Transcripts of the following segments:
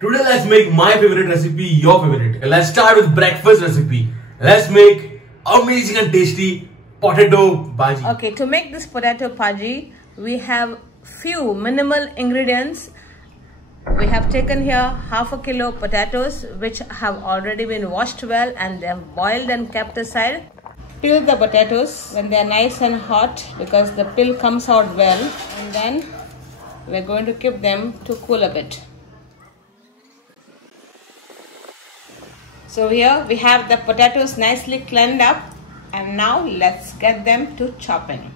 Today let's make my favorite recipe your favorite. And let's start with breakfast recipe. Let's make amazing and tasty potato bhaji. Okay, to make this potato bhaji, we have few minimal ingredients. We have taken here half a kilo potatoes which have already been washed well and they have boiled and kept aside. Peel the potatoes when they are nice and hot because the peel comes out well, and then we're going to keep them to cool a bit. So here we have the potatoes nicely cleaned up, and now let's get them to chopping.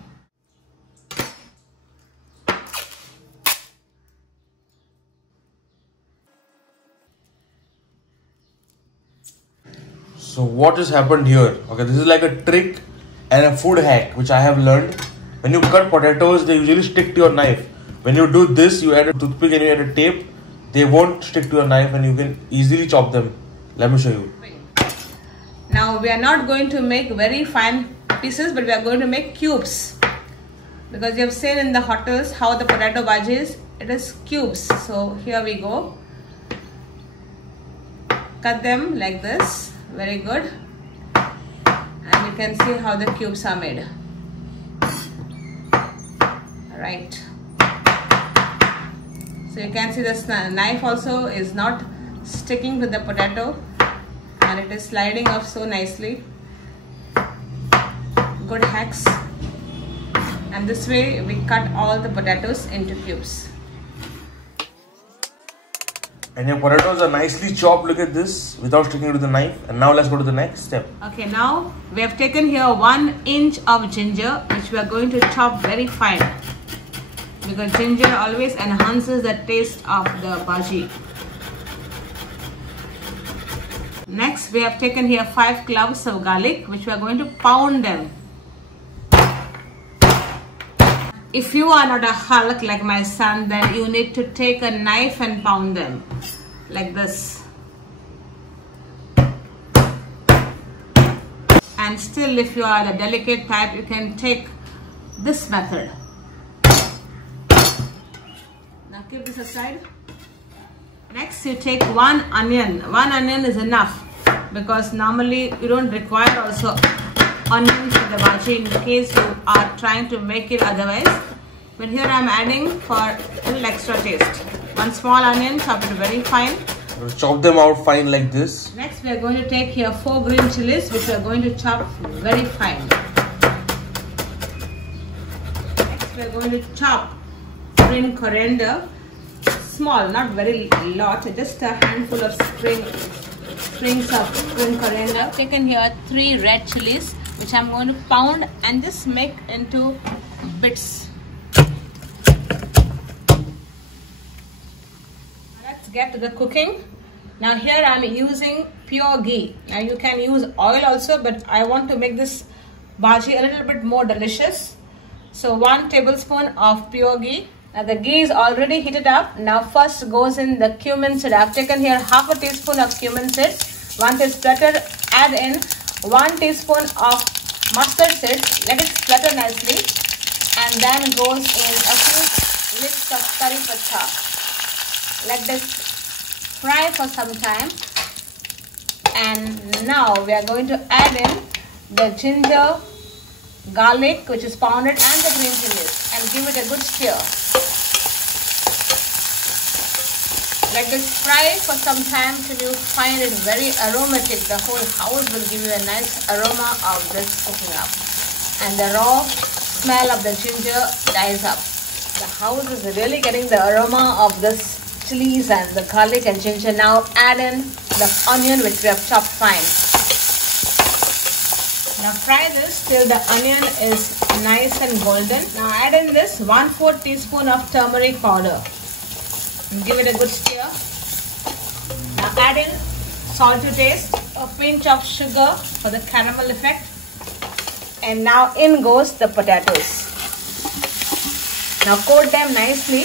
So what has happened here? Okay, this is like a trick and a food hack which I have learned. When you cut potatoes, they usually stick to your knife. When you do this, you add a toothpick and you add a tape, they won't stick to your knife and you can easily chop them. Let me show you. Now we are not going to make very fine pieces, but we are going to make cubes. Because you have seen in the hotels how the potato bhaji is, it is cubes. So here we go. Cut them like this, very good. And you can see how the cubes are made. Right. So you can see this knife also is not sticking to the potato and it is sliding off so nicely. Good hacks. And this way we cut all the potatoes into cubes. And your potatoes are nicely chopped, look at this, without sticking to the knife. And now let's go to the next step. Okay, now we have taken here 1 inch of ginger which we are going to chop very fine. Because ginger always enhances the taste of the bhaji. Next, we have taken here 5 cloves of garlic which we are going to pound them. If you are not a Hulk like my son, then you need to take a knife and pound them like this. And still, if you are a delicate type, you can take this method. Now keep this aside. Next, you take 1 onion. 1 onion is enough because normally you don't require also onions for the bhaji in case you are trying to make it otherwise. But here I am adding for a little extra taste. 1 small onion, chop it very fine. Chop them out fine like this. Next, we are going to take here 4 green chillies which we are going to chop very fine. Next, we are going to chop green coriander. Small, not very lot, just a handful of strings of green coriander. I've taken here 3 red chilies which I'm going to pound and just make into bits. Let's get to the cooking. Now here I'm using pure ghee. Now you can use oil also, but I want to make this bhaji a little bit more delicious. So 1 tablespoon of pure ghee. Now the ghee is already heated up. Now first goes in the cumin seed. I've taken here half a teaspoon of cumin seeds. Once it's splattered, add in 1 teaspoon of mustard seeds. Let it splatter nicely. And then goes in a few leaves of curry patta. Let this fry for some time. And now we are going to add in the ginger, garlic which is pounded and the green chilies and give it a good stir. Let this fry for some time till you find it very aromatic. The whole house will give you a nice aroma of this cooking up. And the raw smell of the ginger dies up. The house is really getting the aroma of this chilies and the garlic and ginger. Now add in the onion which we have chopped fine. Now fry this till the onion is nice and golden. Now add in this 1/4 teaspoon of turmeric powder. And give it a good stir. Now add in salt to taste, a pinch of sugar for the caramel effect. And now in goes the potatoes. Now coat them nicely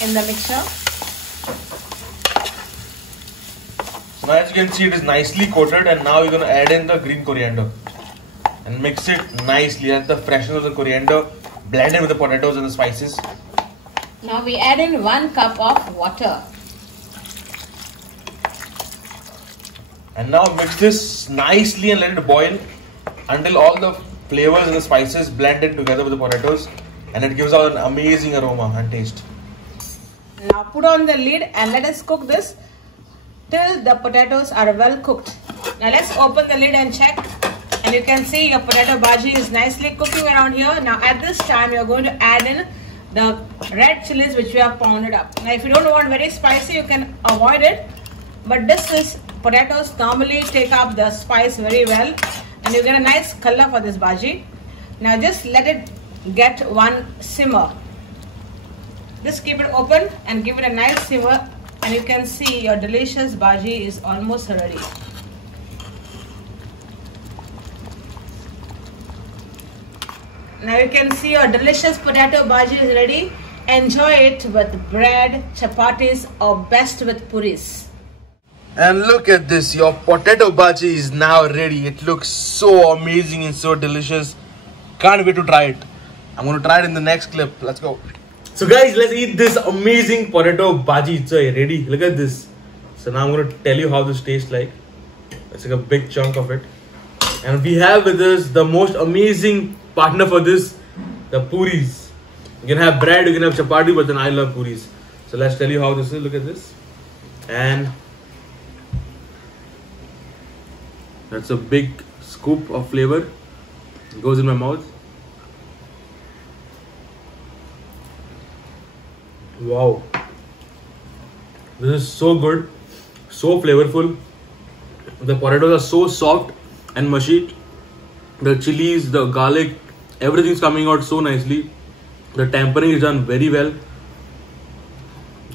in the mixture. So now as you can see, it is nicely coated, and now you're going to add in the green coriander and mix it nicely. Let the freshness of the coriander blend in with the potatoes and the spices. Now we add in 1 cup of water. And now mix this nicely and let it boil until all the flavors and the spices blend in together with the potatoes, and it gives out an amazing aroma and taste. Now put on the lid and let us cook this till the potatoes are well cooked. Now let's open the lid and check, and you can see your potato bhaji is nicely cooking around here. Now at this time you're going to add in the red chilies which we have pounded up. Now if you don't want very spicy, you can avoid it, but potatoes normally take up the spice very well and you get a nice color for this bhaji. Now just let it get one simmer. Just keep it open and give it a nice simmer, and you can see your delicious bhaji is almost ready. Now you can see your delicious potato bhaji is ready. Enjoy it with bread, chapatis, or best with puris. And look at this, your potato bhaji is now ready. It looks so amazing and so delicious. Can't wait to try it. I'm going to try it in the next clip. Let's go. So guys, let's eat this amazing potato bhaji. It's ready. Look at this. So now I'm going to tell you how this tastes like. It's like a big chunk of it. And we have with us the most amazing partner for this, the puris. You can have bread, you can have chapati, but then I love puris. So let's tell you how this is. Look at this. And that's a big scoop of flavor. It goes in my mouth. Wow. This is so good, so flavorful. The potatoes are so soft and mushy. The chilies, the garlic, everything's coming out so nicely. The tempering is done very well.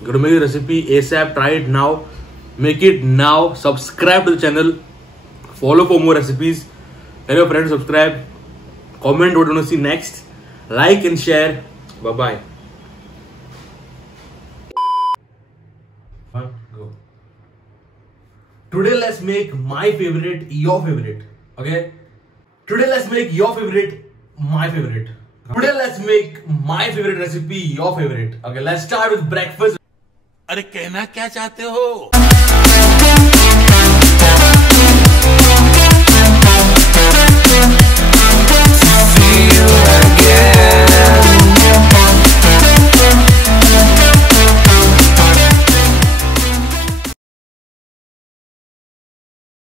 Go to make the recipe ASAP. Try it now. Make it now. Subscribe to the channel. Follow for more recipes. Tell your friends to subscribe. Comment what you want to see next. Like and share. Bye bye. Go. Today let's make my favorite your favorite. Okay? Today let's make your favorite my favorite. Today let's make my favorite recipe your favorite. Okay, let's start with breakfast. अरे कहना क्या चाहते हो?